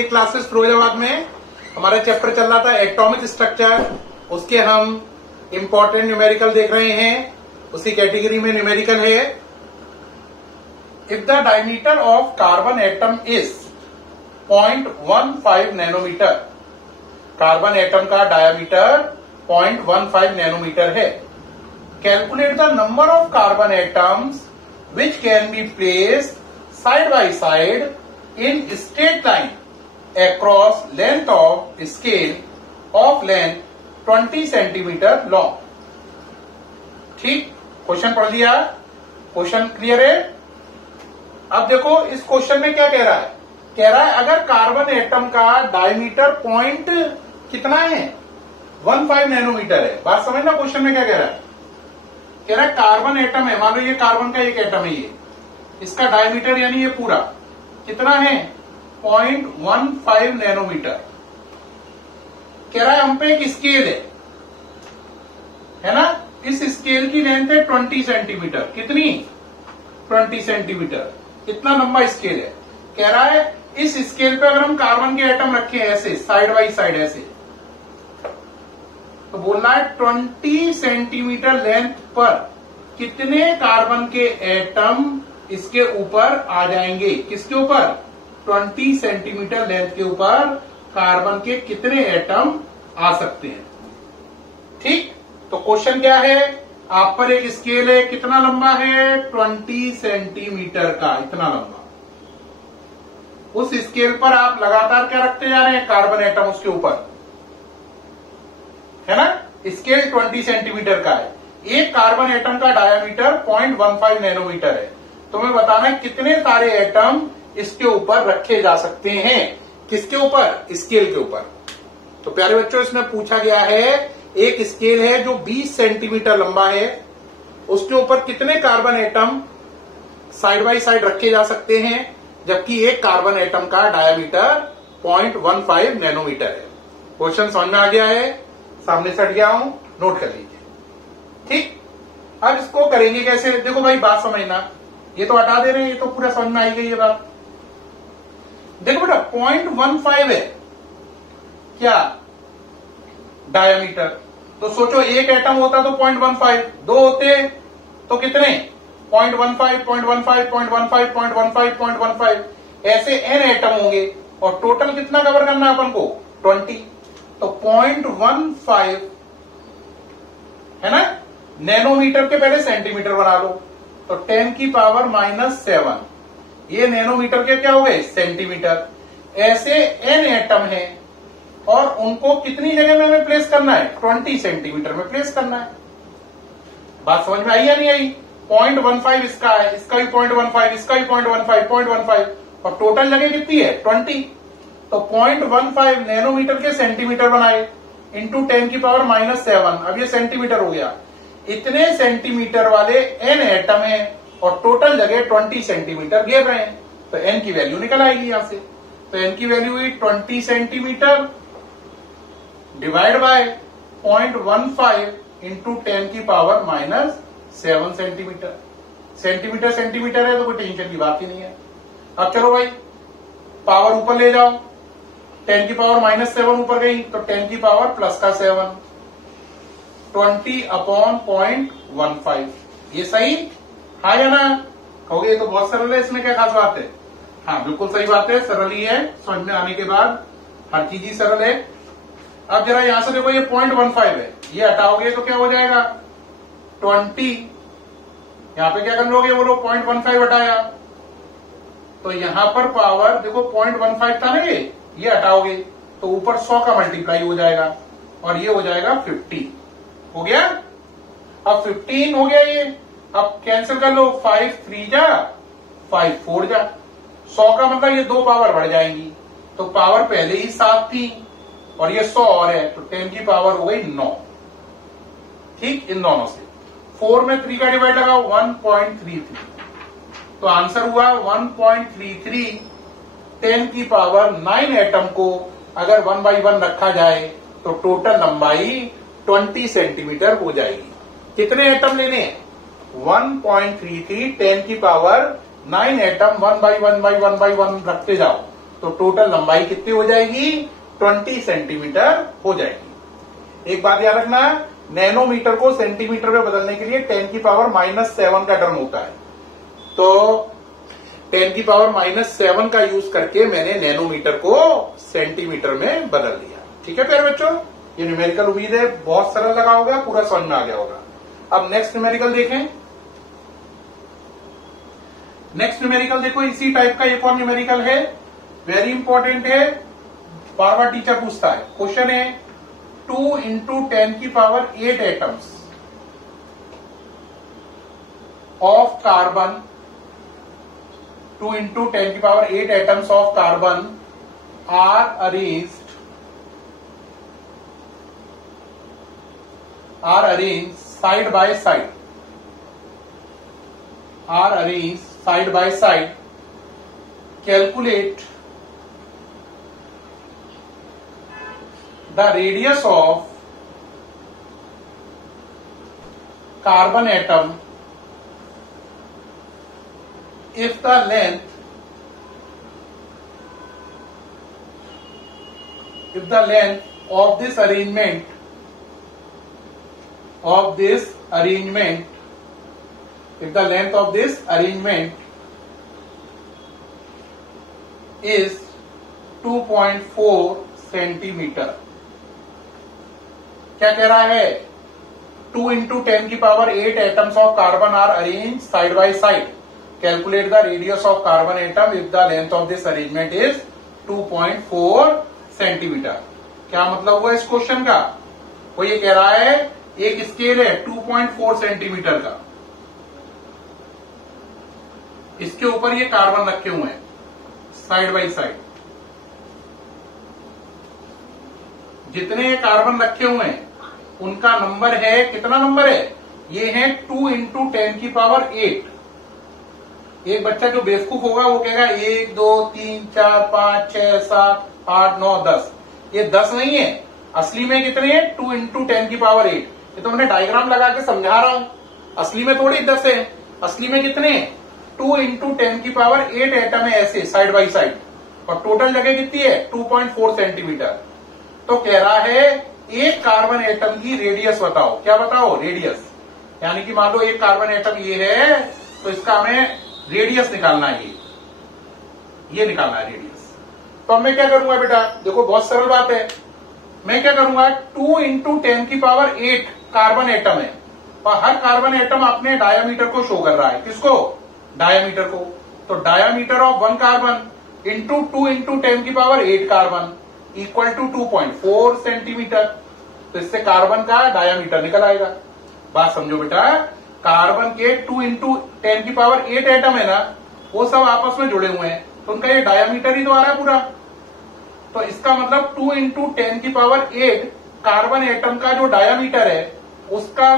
मेरी क्लासेस फिरोजाबाद में हमारा चैप्टर चल रहा था एटॉमिक स्ट्रक्चर। उसके हम इंपॉर्टेंट न्यूमेरिकल देख रहे हैं, उसी कैटेगरी में न्यूमेरिकल है। If the diameter of carbon atom is 0.15 nanometre, carbon atom का डायमीटर 0.15 नैनोमीटर है। Calculate the number of carbon atoms which can be placed side by side in straight line across length of scale of length 20 centimetre long। ठीक, question पढ़ लिया, question clear है। अब देखो इस question में क्या कह रहा है, कह रहा है अगर कार्बन एटम का डायमीटर पॉइंट कितना है 15 नैनोमीटर है। बात समझना, क्वेश्चन में क्या कह रहा है, कह रहा है कार्बन एटम है, मान लो ये कार्बन का एक एटम है, ये इसका डायमीटर यानी ये पूरा कितना है 0.15 नैनोमीटर। कह रहा है हम पे एक स्केल है ना, इस स्केल की लेंथ है 20 सेंटीमीटर। कितनी 20 सेंटीमीटर, इतना लंबा स्केल है। कह रहा है इस स्केल पे अगर हम कार्बन के एटम रखें ऐसे साइड बाई साइड ऐसे, तो बोलना है 20 सेंटीमीटर लेंथ पर कितने कार्बन के एटम इसके ऊपर आ जाएंगे। किसके ऊपर, 20 सेंटीमीटर लेंथ के ऊपर कार्बन के कितने एटम आ सकते हैं। ठीक, तो क्वेश्चन क्या है, आप पर एक स्केल है, कितना लंबा है 20 सेंटीमीटर का, इतना लंबा। उस स्केल पर आप लगातार क्या रखते जा रहे हैं, कार्बन एटम उसके ऊपर, है ना। स्केल 20 सेंटीमीटर का है, एक कार्बन एटम का डायमीटर 0.15 नैनोमीटर है। तुम्हें बताना है कितने सारे एटम इसके ऊपर रखे जा सकते हैं। किसके ऊपर, स्केल के ऊपर। तो प्यारे बच्चों इसमें पूछा गया है एक स्केल है जो 20 सेंटीमीटर लंबा है, उसके ऊपर कितने carbon atom side by side रखे जा सकते हैं, जबकि एक कार्बन एटम का डायमीटर 0.15 नैनोमीटर है। क्वेश्चन समझ में आ गया है, सामने से हट गया हूं, नोट कर लीजिए। ठीक, अब इसको करेंगे कैसे, देखो भाई बात समझना, ये तो हटा दे रहे हैं, ये तो पूरा समझ में आई गई ये बात। देखो बेटा 0.15 है क्या डायमीटर, तो सोचो एक एटम होता तो 0.15, दो होते तो कितने 0.15, 0.15, 0.15, 0.15, 0.15, ऐसे n एटम होंगे और टोटल कितना कवर करना है अपन को 20। तो 0.15 है ना, नैनोमीटर के पहले सेंटीमीटर बना लो, तो 10 की पावर -7, ये नैनोमीटर के क्या हो गए सेंटीमीटर। ऐसे n एटम हैं और उनको कितनी जगह में हमें प्लेस करना है 20 सेंटीमीटर में प्लेस करना है। बात समझ में आई या नहीं आई। 0.15 इसका है, इसका भी 0.15, इसका भी 0.15 और टोटल जगह कितनी है 20। तो 0.15 नैनोमीटर के सेंटीमीटर बनाए इंटू 10 की पावर -7, अब ये सेंटीमीटर हो गया। इतने सेंटीमीटर वाले n एटम है और टोटल जगह 20 सेंटीमीटर घेर रहे हैं, तो n की वैल्यू निकल आएगी यहां से। तो n की वैल्यू हुई 20 सेंटीमीटर डिवाइड बाय 0.15 इंटू 10 की पावर -7 सेंटीमीटर। सेंटीमीटर सेंटीमीटर है तो कोई टेंशन की बात ही नहीं है। अब चलो भाई पावर ऊपर ले जाओ, 10 की पावर -7 ऊपर गई तो 10 की पावर +7, 20/0.15, ये सही हाँ या ना। कहोगे ये तो बहुत सरल है, इसमें क्या खास बात है। हाँ बिल्कुल सही बात है, सरल ही है, समझ में आने के बाद हर चीज ही सरल है। अब जरा यहां से देखो ये 0.15 है, ये हटाओगे तो क्या हो जाएगा 20, यहां पे क्या कर लोगे वो लोग 0.15 हटाया, तो यहां पर पावर देखो 0.15 था ना, ये हटाओगे तो ऊपर 100 का मल्टीप्लाई हो जाएगा और ये हो जाएगा 50 हो गया। अब 15 हो गया ये, अब कैंसिल कर लो, 5 3 जा 5 4 जा, 100 का मतलब ये 2 पावर बढ़ जाएंगी, तो पावर पहले ही 7 थी और ये 100 और है, तो 10 की पावर हो गई 9। ठीक, इन दोनों से 4 में 3 का डिवाइड लगाओ 1.33, तो आंसर हुआ 1.33। 10 की पावर 9 एटम को अगर 1 by 1 रखा जाए तो टोटल लंबाई 20 सेंटीमीटर हो जाएगी। कितने एटम लेने हैं 1.33, 10 की power 9 atom 1 by 1 by 1 by 1 रखते जाओ तो टोटल लंबाई कितनी हो जाएगी? 20 सेंटीमीटर हो जाएगी। एक बात याद रखना, नैनोमीटर को सेंटीमीटर में बदलने के लिए 10⁻⁻7 का टर्म होता है, तो 10⁻⁻7 का यूज करके मैंने नैनोमीटर को सेंटीमीटर में बदल दिया। ठीक है प्यारे बच्चों, ये न्यूमेरिकल उम्मीद है बहुत सरल लगा होगा, पूरा समझ में आ गया होगा। अब नेक्स्ट न्यूमेरिकल देखें। नेक्स्ट न्यूमेरिकल देखो, इसी टाइप का एक और न्यूमेरिकल है, वेरी इंपॉर्टेंट है, बार बार टीचर पूछता है। क्वेश्चन है 2 × 10⁸ atoms of carbon, 2 × 10⁸ atoms of carbon are arranged side by side. Are arranged side by side. Calculate the radius of carbon atom if the length of this arrangement is 2.4 centimetre. क्या कह रहा है? 2 × 10⁸ atoms of carbon are arranged side by side. Calculate the radius of carbon atom if the length of this arrangement is 2.4 centimetre. क्या मतलब हुआ इस question का? वो ये कह रहा है एक स्केल है 2.4 सेंटीमीटर का, इसके ऊपर ये कार्बन रखे हुए हैं साइड बाय साइड। जितने कार्बन रखे हुए हैं उनका नंबर है, कितना नंबर है? ये है 2 × 10⁸। एक बच्चा जो बेवकूफ होगा वो कहेगा 1 2 3 4 5 6 7 8 9 10। ये 10 नहीं है, असली में कितने हैं? 2 × 10⁸। ये तो मैंने डायग्राम लगा के समझा रहा हूं, असली में थोड़ी 10 है। असली में कितने हैं? 2 × 10⁸ एटम है ऐसे साइड बाई साइड, और टोटल जगह कितनी है? 2.4 सेंटीमीटर। तो कह रहा है एक कार्बन एटम की रेडियस बताओ। क्या बताओ? रेडियस। यानी कि मान लो एक कार्बन एटम ये है, तो इसका हमें रेडियस निकालना है, ये निकालना है रेडियस। तो अब मैं क्या करूंगा बेटा? देखो बहुत सरल बात है। मैं क्या करूंगा? 2 × 10⁸ कार्बन एटम है, और हर कार्बन एटम अपने डायामीटर को शो कर रहा है। किसको? डायामीटर को। तो diameter of 1 carbon into 2 × 10⁸ carbon equal to 2.4 centimetre. तो इससे कार्बन का डायामीटर निकल आएगा। बात समझो बेटा, कार्बन के 2 × 10⁸ एटम है ना, वो सब आपस में जुड़े हुए हैं, तो उनका ये डायामीटर ही तो आ रहा है पूरा। तो इसका मतलब 2 × 10⁸ कार्बन एटम का जो डायामीटर है उसका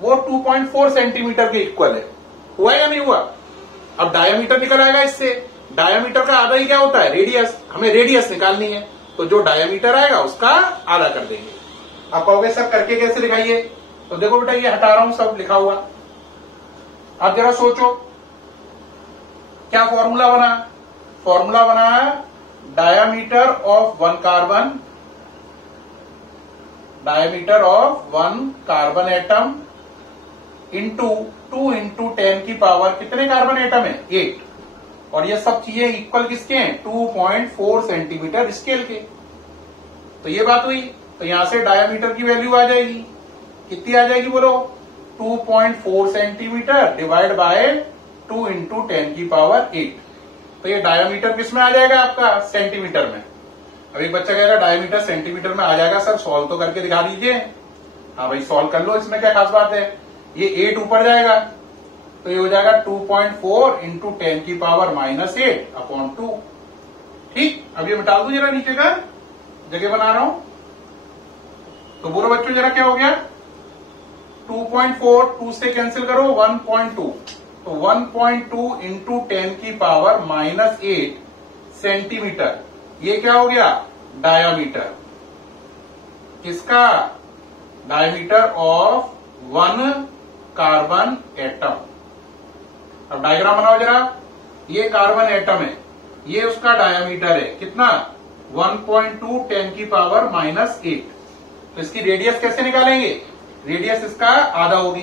वो 2.4 सेंटीमीटर के इक्वल है। हुआ या नहीं हुआ? अब डायामीटर निकल आएगा इससे। डायामीटर का आधा ही क्या होता है? रेडियस। हमें रेडियस निकालनी है, तो जो डायामीटर आएगा उसका आधा कर देंगे। आप कहोगे सर करके कैसे दिखाइए? तो देखो बेटा, ये हटा रहा हूं सब लिखा हुआ। अब जरा सोचो क्या फॉर्मूला बना? फॉर्मूला बना diameter of 1 carbon, diameter of 1 carbon atom into 2 × 10⁸ कितने कार्बन एटम है? 8। और ये सब चीजें इक्वल किसके हैं? 2.4 सेंटीमीटर स्केल के। तो ये बात हुई। तो यहां से डायामीटर की वैल्यू आ जाएगी, कितनी आ जाएगी बोलो? 2.4 सेंटीमीटर डिवाइड बाय 2 × 10⁸। तो ये डायामीटर किस में आ जाएगा आपका? सेंटीमीटर में। अब एक बच्चा कहेगा डायामीटर सेंटीमीटर में आ जाएगा सर, सॉल्व तो करके दिखा दीजिए। हाँ भाई सॉल्व कर लो, इसमें क्या खास बात है। ये 8 ऊपर जाएगा, तो ये हो जाएगा 2.4 × 10⁻⁻8/2। ठीक, अब ये मिटा दू जरा, नीचे का जगह बना रहा हूं। तो बोलो बच्चों जरा क्या हो गया? 2.4 2 से कैंसिल करो, 1.2। तो 1.2 × 10⁻⁻8 सेंटीमीटर। ये क्या हो गया? डायामीटर। किसका? Diameter of 1 carbon atom. अब डायग्राम बनाओ जरा। ये कार्बन एटम है, ये उसका डायामीटर है, कितना 1.2 10 की पावर -8। तो इसकी रेडियस कैसे निकालेंगे? रेडियस इसका आधा होगी,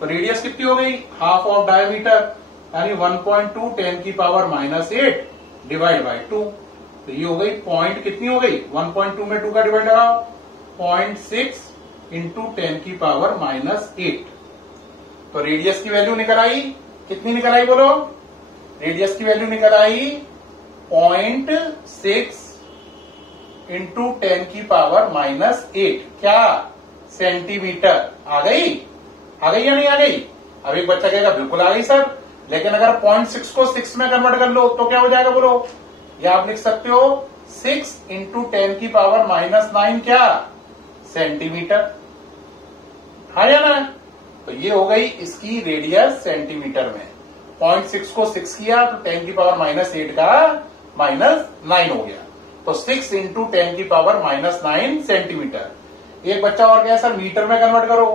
तो रेडियस कितनी हो गई? हाफ ऑफ डायामीटर, यानी 1.2 10 की पावर -8 डिवाइड बाय 2। तो ये हो गई पॉइंट, कितनी हो गई? 1.2 में 2 का डिवाइड लगाओ, 0.6 इंटू 10 की पावर -8। तो रेडियस की वैल्यू निकल आई, कितनी निकल आई बोलो? रेडियस की वैल्यू निकल आई 0.6 इंटू 10 की पावर -8, क्या? सेंटीमीटर। आ गई? आ गई या नहीं आ गई? अब एक बच्चा कहेगा बिल्कुल आ गई सर, लेकिन अगर 0.6 को 6 में कन्वर्ट कर लो तो क्या हो जाएगा बोलो? या आप लिख सकते हो 6 इंटू 10 की पावर -9, क्या? सेंटीमीटर। हाँ या ना? तो ये हो गई इसकी रेडियस सेंटीमीटर में। 0.6 को 6 किया तो 10 की पावर -8 का -9 हो गया, तो 6 इंटू 10 की पावर -9 सेंटीमीटर। एक बच्चा और क्या है सर, मीटर में कन्वर्ट करो,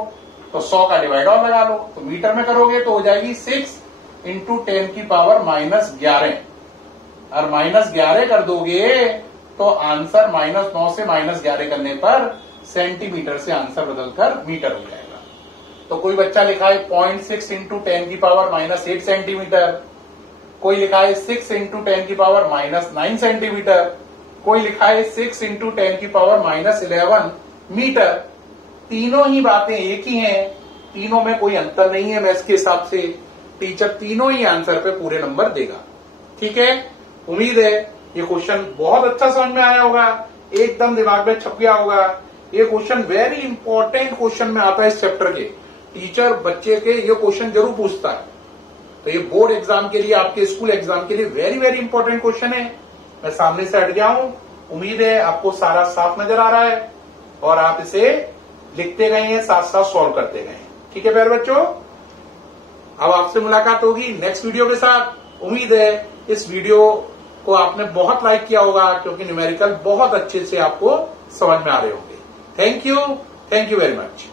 तो 100 का डिवाइड और लगा लो, तो मीटर में करोगे तो हो जाएगी 6 इंटू 10 की पावर -11, और -11 कर दोगे तो आंसर -9 से -11 करने पर सेंटीमीटर से आंसर बदलकर मीटर हो जाएगा। तो कोई बच्चा लिखा है 0.6 इंटू 10 की पावर -8 सेंटीमीटर, कोई लिखा है 6 इंटू 10 की पावर -9 सेंटीमीटर, कोई लिखा है 6 इंटू 10 की पावर -11 मीटर। तीनों ही बातें एक ही हैं, तीनों में कोई अंतर नहीं है। मैथ्स के हिसाब से टीचर तीनों ही आंसर पे पूरे नंबर देगा। ठीक है, उम्मीद है ये क्वेश्चन बहुत अच्छा समझ में आया होगा, एकदम दिमाग में छप गया होगा। ये क्वेश्चन वेरी इंपॉर्टेंट क्वेश्चन में आता है इस चैप्टर के। टीचर बच्चे के ये क्वेश्चन जरूर पूछता है, तो ये बोर्ड एग्जाम के लिए, आपके स्कूल एग्जाम के लिए वेरी वेरी इंपॉर्टेंट क्वेश्चन है। मैं सामने से हट गया हूं, उम्मीद है आपको सारा साफ नजर आ रहा है और आप इसे लिखते गए हैं, साथ साथ सॉल्व करते गए हैं। ठीक है प्यारे बच्चों, अब आपसे मुलाकात होगी नेक्स्ट वीडियो के साथ। उम्मीद है इस वीडियो को आपने बहुत लाइक किया होगा, क्योंकि न्यूमेरिकल बहुत अच्छे से आपको समझ में आ रहे होंगे। Thank you very much.